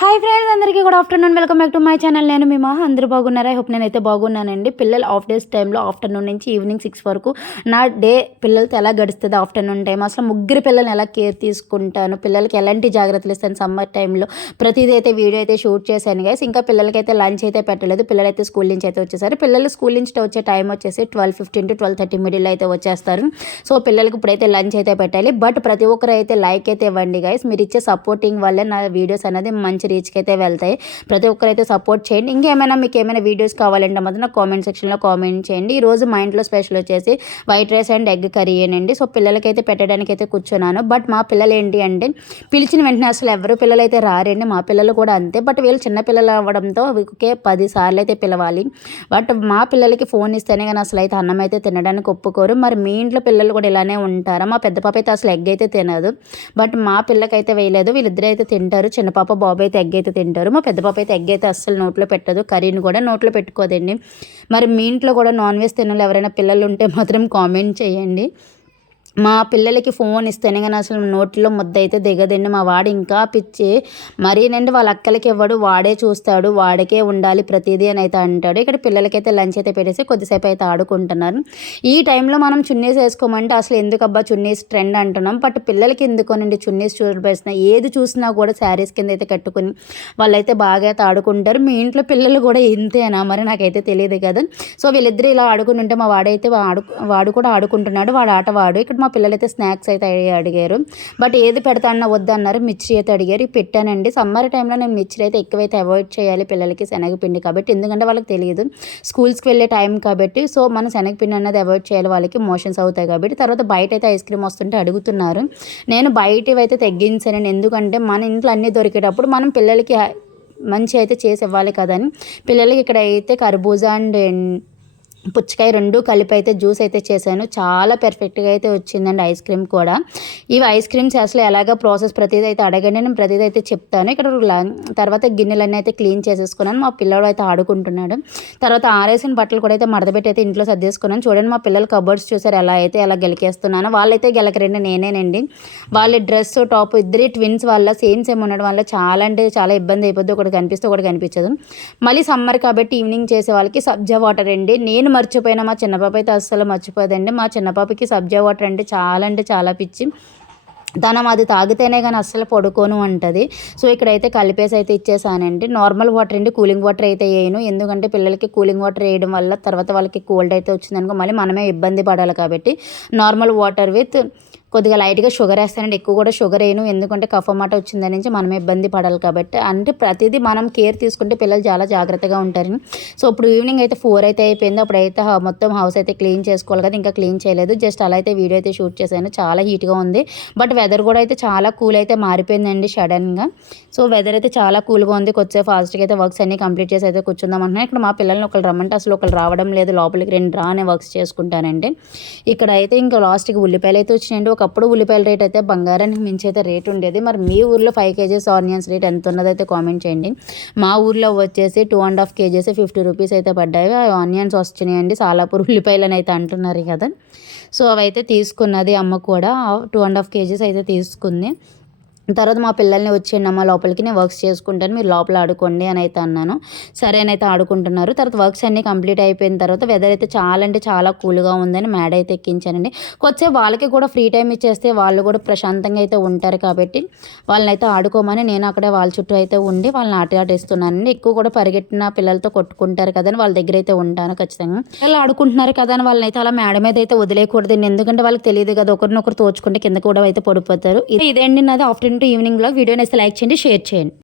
Hi friends అందరికీ కూడా afternoon welcome back to my channel నేను మీ మహా. అందరూ బాగున్నారా? హోప్ నేనైతే బాగున్నానండి. పిల్లలు ఆఫ్ డేస్ టైంలో ఆఫ్టర్నూన్ నుంచి ఈవినింగ్ సిక్స్ వరకు నా డే పిల్లలతో ఎలా గడుస్తుంది ఆఫ్టర్నూన్ టైం అసలు ముగ్గురు పిల్లల్ని ఎలా కేర్ తీసుకుంటాను? పిల్లలకి ఎలాంటి జాగ్రత్తలు ఇస్తాను సమ్మర్ టైంలో ప్రతిదీ అయితే వీడియో అయితే షూట్ చేశాను గైస్ ఇంకా పిల్లలకైతే లంచ్ అయితే పెట్టలేదు. పిల్లలైతే స్కూల్ నుంచి అయితే వచ్చేసారు. పిల్లలు స్కూల్ నుంచి వచ్చే టైం వచ్చేసి twelve fifteen to twelve thirty middle అయితే వచ్చేస్తారు. సో పిల్లలకి ఇప్పుడైతే లంచ్ అయితే పెట్టాలి. బట్ ప్రతి ఒక్కరు అయితే లైక్ అయితే ఇవ్వండి గైస్ మీరు ఇచ్చే సపోర్టింగ్ వల్లే నా వీడియోస్ అనేది మంచి రీచ్కి అయితే వెళ్తాయి. ప్రతి ఒక్కరైతే సపోర్ట్ చేయండి. ఇంకేమైనా మీకు ఏమైనా వీడియోస్ కావాలంటే మాత్రం నాకు కామెంట్ సెక్షన్లో కామెంట్ చేయండి. ఈ రోజు మా ఇంట్లో స్పెషల్ వచ్చేసి white rice and egg curry అండి. సో పిల్లలకైతే పెట్టడానికి అయితే కూర్చున్నాను. బట్ మా పిల్లలు ఏంటి అంటే పిలిచిన వెంటనే అసలు ఎవరు పిల్లలు అయితే రారండి. మా పిల్లలు కూడా అంతే. బట్ వీళ్ళు చిన్న పిల్లలు అవ్వడంతో ఒకే పది సార్లు అయితే పిలవాలి. బట్ మా పిల్లలకి ఫోన్ ఇస్తేనే కానీ అసలు అయితే అన్నం అయితే తినడానికి ఒప్పుకోరు. మరి మీ ఇంట్లో పిల్లలు కూడా ఇలానే ఉంటారా? మా పెద్ద పాప అయితే అసలు ఎగ్ అయితే తినదు. బట్ మా పిల్లకైతే వేయలేదు. వీళ్ళిద్దరూ అయితే తింటారు. చిన్న పాప బాబు అయితే ఎగ్ అయితే తింటారు. మా పెద్ద పాప అయితే ఎగ్ అయితే అస్సలు నోట్లో పెట్టదు. కర్రీని కూడా నోట్లో పెట్టుకోదండి. మరి మీ ఇంట్లో కూడా నాన్ వెజ్ తినాలి ఎవరైనా పిల్లలు ఉంటే మాత్రం కామెంట్ చేయండి. మా పిల్లలకి ఫోన్ ఇస్తేనే కానీ అసలు నోట్లో ముద్ద అయితే దిగదండి. మా వాడు ఇంకా పిచ్చి. మరీనండి వాళ్ళ అక్కలకి ఇవ్వడు వాడే చూస్తాడు వాడికే ఉండాలి ప్రతిదీ అని అయితే అంటాడు. ఇక్కడ పిల్లలకైతే లంచ్ అయితే పెట్టేసి కొద్దిసేపు అయితే ఆడుకుంటున్నారు. ఈ టైంలో మనం చున్నీస్ వేసుకోమంటే అసలు ఎందుకు అబ్బా చున్నీస్ ట్రెండ్ అంటున్నాం. బట్ పిల్లలకి ఎందుకోనండి చున్నీస్ చూడబేసిన ఏది చూసినా కూడా శారీస్ కింద అయితే కట్టుకుని వాళ్ళైతే బాగా అయితే ఆడుకుంటారు. మీ ఇంట్లో పిల్లలు కూడా ఇంతేనా? మరి నాకైతే తెలియదు కదా. సో వీళ్ళిద్దరు ఇలా ఆడుకుని ఉంటే మా వాడైతే ఆడు వాడు కూడా ఆడుకుంటున్నాడు. వాడు ఆట వాడు. ఇక్కడ మా పిల్లలైతే స్నాక్స్ అయితే అడిగారు. బట్ ఏది పెడతా అన్న వద్దన్నారు మిర్చి అయితే అడిగారు. పెట్టానండి. సమ్మర్ టైంలో నేను మిర్చి అయితే ఎక్కువైతే అవాయిడ్ చేయాలి పిల్లలకి శనగపిండి కాబట్టి. ఎందుకంటే వాళ్ళకి తెలియదు. స్కూల్స్కి వెళ్ళే టైం కాబట్టి. సో మనం శనగపిండి అన్నది అవాయిడ్ చేయాలి. వాళ్ళకి మోషన్స్ అవుతాయి కాబట్టి. తర్వాత బయట అయితే ఐస్ క్రీమ్ వస్తుంటే అడుగుతున్నారు. నేను బయటవి అయితే తగ్గించానండి ఎందుకంటే మన ఇంట్లో అన్నీ దొరికేటప్పుడు మనం పిల్లలకి మంచి అయితే చేసి ఇవ్వాలి కదని పిల్లలకి ఇక్కడ అయితే కర్బూజా అండ్ పుచ్చకాయ రెండు కలిపి అయితే జ్యూస్ అయితే చేశాను. చాలా పెర్ఫెక్ట్గా అయితే వచ్చిందండి ఐస్ క్రీమ్ కూడా. ఇవి ఐస్ క్రీమ్స్ అసలు ఎలాగ ప్రాసెస్ ప్రతిదీ అయితే అడగండి నేను ప్రతిదీ అయితే చెప్తాను. ఇక్కడ తర్వాత గిన్నెలన్నీ అయితే క్లీన్ చేసేసుకున్నాను. మా పిల్లడు అయితే ఆడుకుంటున్నాడు. తర్వాత ఆరేసిన బట్టలు కూడా అయితే మడతపెట్టి అయితే ఇంట్లో సర్దేసుకున్నాను. చూడండి మా పిల్లలు కబర్డ్స్ చూసారు ఎలా అయితే ఎలా గెలికేస్తున్నాను. వాళ్ళైతే గెలకరండి నేనేనండి. వాళ్ళ డ్రెస్ టాప్ ఇద్దరి ట్విన్స్ వల్ల సేమ్ సేమ్ ఉండడం వల్ల చాలా అంటే చాలా ఇబ్బంది అయిపోద్ది. ఒకటి కనిపిస్తే ఒకటి కనిపించదు. మళ్ళీ సమ్మర్ కాబట్టి ఈవినింగ్ చేసే వాళ్ళకి సబ్జా వాటర్ అండి. నేను మర్చిపోయినా మా చిన్న పాప అయితే అస్సలు మర్చిపోదండి. మా చిన్నపాపకి సబ్జా వాటర్ అంటే చాలా అంటే చాలా పిచ్చి. తనం అది తాగితేనే కానీ అస్సలు పడుకోను అంటది. సో ఇక్కడైతే కలిపేసి అయితే ఇచ్చేసానండి. నార్మల్ వాటర్ అండి. కూలింగ్ వాటర్ అయితే వేయను. ఎందుకంటే పిల్లలకి కూలింగ్ వాటర్ వేయడం వల్ల తర్వాత వాళ్ళకి కోల్డ్ అయితే వచ్చిందనుకో మళ్ళీ మనమే ఇబ్బంది పడాలి కాబట్టి నార్మల్ వాటర్ విత్ కొద్దిగా లైట్గా షుగర్ వేస్తానండి. ఎక్కువ కూడా షుగర్ వేయను. ఎందుకంటే కఫమాట వచ్చిందని నుంచి మనం ఇబ్బంది పడాలి కాబట్టి. అంటే ప్రతిదీ మనం కేర్ తీసుకుంటే పిల్లలు చాలా జాగ్రత్తగా ఉంటారు. సో ఇప్పుడు ఈవినింగ్ అయితే ఫోర్ అయితే అయిపోయింది. అప్పుడైతే మొత్తం హౌస్ అయితే క్లీన్ చేసుకోవాలి కదా. ఇంకా క్లీన్ చేయలేదు. జస్ట్ అలా అయితే వీడియో అయితే షూట్ చేశాను. చాలా హీట్గా ఉంది. బట్ వెదర్ కూడా అయితే చాలా కూల్ అయితే మారిపోయిందండి సడన్గా. సో వెదర్ అయితే చాలా కూల్గా ఉంది. కొద్దిసేపు ఫాస్ట్గా అయితే వర్క్స్ అన్ని కంప్లీట్ చేసి అయితే కూర్చుందాం అంటున్నాను ఇక్కడ మా పిల్లల్ని ఒకరు రమ్మంటే అసలు ఒకరు రావడం లేదు. లోపలికి రెండు రా అనే వర్క్స్ చేసుకుంటానండి. ఇక్కడ అయితే ఇంకా లాస్ట్కి ఉల్లిపాయలు అయితే వచ్చినాయండి. ఒకప్పుడు ఉల్లిపాయల రేట్ అయితే బంగారానికి మించి అయితే రేట్ ఉండేది. మరి మీ ఊర్లో ఫైవ్ కేజీస్ ఆనియన్స్ రేట్ ఎంత ఉన్నదో అయితే కామెంట్ చేయండి. మా ఊర్లో వచ్చేసి two and half KGs fifty rupees అయితే పడ్డాయి. ఆనియన్స్ వస్తున్నాయండి. సాలాపూర్ ఉల్లిపాయలు అయితే అంటున్నారు కదా. సో అవైతే తీసుకున్నది అమ్మ కూడా. టూ అండ్ హాఫ్ కేజీస్ అయితే తీసుకుంది. తర్వాత మా పిల్లల్ని వచ్చేయండి అమ్మ లోపలికి నేను వర్క్స్ చేసుకుంటాను మీరు లోపల ఆడుకోండి అని అయితే అన్నాను. సరే అని అయితే ఆడుకుంటున్నారు. తర్వాత వర్క్స్ అన్నీ కంప్లీట్ అయిపోయిన తర్వాత వెదర్ అయితే చాలా అంటే చాలా కూల్గా ఉందని మేడ అయితే ఎక్కించానండి. కొద్దిసేపు వాళ్ళకి కూడా ఫ్రీ టైం ఇచ్చేస్తే వాళ్ళు కూడా ప్రశాంతంగా అయితే ఉంటారు కాబట్టి వాళ్ళని అయితే ఆడుకోమని నేను అక్కడే వాళ్ళ చుట్టూ అయితే ఉండి వాళ్ళని ఆట ఆటేస్తున్నానండి ఎక్కువ కూడా పరిగెట్టిన పిల్లలతో కొట్టుకుంటారు కదా అని వాళ్ళ దగ్గర అయితే ఉంటాను ఖచ్చితంగా. పిల్లలు ఆడుకుంటున్నారు కదా అని వాళ్ళని అయితే అలా మేడ మీద అయితే వదిలేయకూడదండి. ఎందుకంటే వాళ్ళకి తెలియదు కదా ఒకరినొకరు తోచుకుంటే కింద కూడా అయితే పడిపోతారు. ఇది- ఇదేంటి నాది ఆఫ్టర్నూన్ టు ఈవినింగ్ బ్లాగ్ వీడియోని అయితే లైక్ చేయండి షేర్ చేయండి.